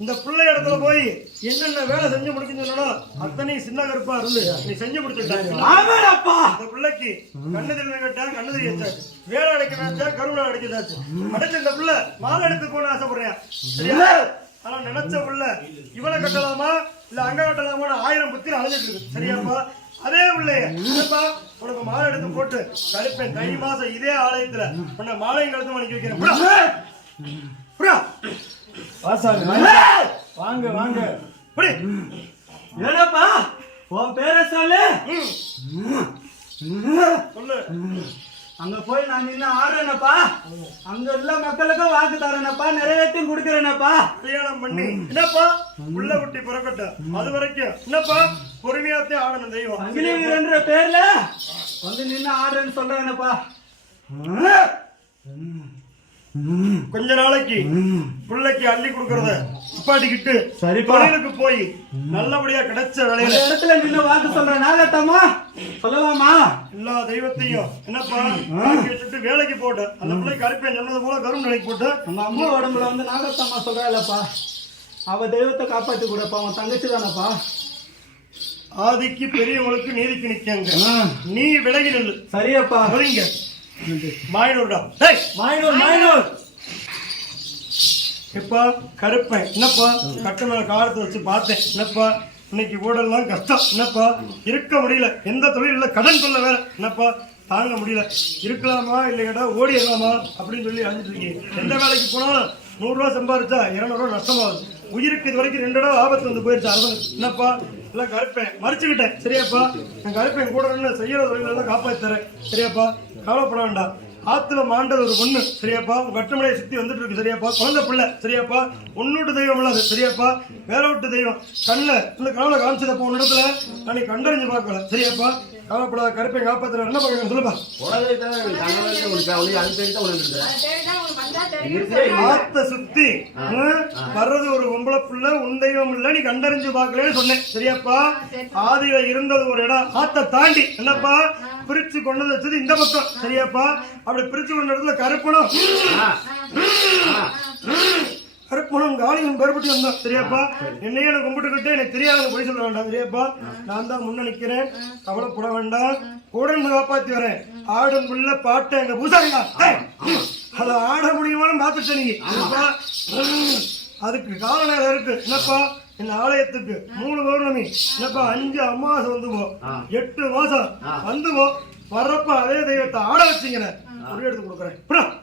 இந்த பிள்ளை இடத்துல போய் என்னென்ன வேலை செஞ்சு முடிக்கணும் அத்தனை சின்ன கருப்பா இருந்து நீ செஞ்சு முடிச்சுட்ட. இந்த பிள்ளைக்கு கண்ணு தெரியல கேட்டா கண்ணு தெரியாச்சு, வேலை அடைக்கிறாச்சா கருவிழா அடைக்கிறாச்சு. அடைச்ச இந்த பிள்ளை மாலை எடுத்து போன ஆசைப்படுறேன் சரியா? ஆனா நினைச்ச பிள்ளை இவனை கட்டலாமா இல்ல அங்க கட்டலாமா 1000 புத்திர அழைஞ்சிட்டு இருக்கு சரியாப்பா? அதே பிள்ளைய உனக்கு மாலை எடுத்து போட்டு கருப்பேன் தை மாசம் இதே ஆலயத்துல உன்னை மாலையும் கழுத்து மணிக்கு வைக்கிறேன். வாங்க வாங்க என்னப்பா உன் பேரை சொல்லு. சொல்லு. அங்க போய் நான் நின்று ஆடுறேனப்பா, அங்க உள்ள மக்களுக்கும் வாக்கு தரேனப்பா, நிறைவேற்றும் கொடுக்கறேனப்பா. கல்யாணம் பண்ணி என்னப்பா உள்ள குட்டி பிறக்கட்டும் அது வரைக்கும் என்னப்பா பொறுமையாத்தே ஆடணும் தெய்வம். அங்கிலி வீரன்ற பேர்ல வந்து நின்று ஆடுறேன்னு சொல்றேனப்பா. கொஞ்ச நாளைக்கு பிள்ளைக்கு அள்ளி கொடுக்கறத அப்பாட்டிக்கிட்டு சரி தொழிலுக்கு போய் நல்லபடியா கிடைச்ச வேலையில இடத்துல நின்று வாக்கு சொல்றேன். நாகத்தம்மா சொல்லலாமா? எல்லா தெய்வத்தையும் என்னப்பா வச்சுட்டு வேலைக்கு போட்டு அந்த பிள்ளை கருப்பேன் சொன்னது போல கரும் நிலைக்கு போட்டு உங்க அம்மா உடம்புல வந்து நாகத்தம்மா சொல்றாளப்பா, அவ தெய்வத்தை காப்பாற்றி கூடப்பா, அவன் தங்கச்சி தானப்பா. ஆதிக்கு பெரியவங்களுக்கு நீதிக்கு நிக்காங்க, நீ விலகி நெல்லு சரியப்பா. சரிங்க மாயனூர்டா மாயனூர் எப்பா கருப்பேன் என்னப்பா கட்ட மேல காலத்தை வச்சு பார்த்தேன் என்னப்பா இன்னைக்கு ஊடெல்லாம் கஷ்டம் என்னப்பா இருக்க முடியல, எந்த தொழில கடன் சொல்ல வேற என்னப்பா தாங்க முடியல, இருக்கலாமா இல்லையடா ஓடிடலாமா அப்படின்னு சொல்லி அழிஞ்சிட்டு இருக்கீங்க. எந்த வேலைக்கு போனாலும் 100 ரூபா சம்பாதிச்சா 200 ரூபா நஷ்டமாகுது. உயிருக்கு இது வரைக்கும் 2 தடவை ஆபத்து வந்து போயிருச்சு அரசனுக்கு என்னப்பா எல்லாம் கருப்பேன் மறைச்சுக்கிட்டேன் சரியாப்பா. நான் கருப்பேன் கூட செய்யற தொழிலெல்லாம் காப்பாற்றி தரேன் சரியாப்பா, கவலைப்பட வேண்டாம். ஆத்துல மாண்டது ஒரு பொண்ணு சரியாப்பா, கட்டுமலையை சுத்தி வந்துட்டு இருக்கு சரியாப்பா, குழந்தை பிள்ளை சரியாப்பா, உன்னூட்டு தெய்வம் இல்லாது சரியாப்பா, வேற விட்டு தெய்வம் கண்ணில் இந்த கனவுல காமிச்சதப்பா உன் இடத்துல நான் கண்டறிஞ்சு பார்க்கல சரியாப்பா. கவலைப்படாத கருப்பை காப்பாத்துற என்ன பண்ணுங்க சொல்லுப்பா. ஆத்த சுத்தி வர்றது ஒரு பொம்பளை பிள்ளை உன் தெய்வம் இல்ல நீ கண்டறிஞ்சு பார்க்கலன்னு சொன்னேன் சரியாப்பா. ஆதியில இருந்தது ஒரு இடம், ஆத்த தாண்டி என்னப்பா பிரிச்சு கொண்டு வச்சது இந்த பக்கம் சரியாப்பா. அப்படி பிரிச்சு கொண்ட இடத்துல கருப்பணம் கருப்பணம் காளியும் கருப்பட்டி வந்தோம் சரியாப்பா. என்னையே எனக்கு கும்பிட்டுக்கிட்டு எனக்கு தெரியாத போய் சொல்ல வேண்டாம் சரியாப்பா. நான் தான் முன்ன நிக்கிறேன், கவலைப்பட வேண்டாம், கூட காப்பாத்தி வரேன். ஆடும் புள்ள பாட்டை எங்க பூசாரிங்க அதை ஆட முடியுமான்னு பார்த்துட்டேன் நீங்க அதுக்கு கால நேரம் இருக்கு என்னப்பா. இந்த ஆலயத்துக்கு 3 பௌர்ணமி என்னப்பா 5 அமாவாசை வந்து போ, 8 மாசம் வந்து போ, வர்றப்ப அதே தெய்வத்தை ஆட வச்சிங்க எடுத்து கொடுக்குறேன்.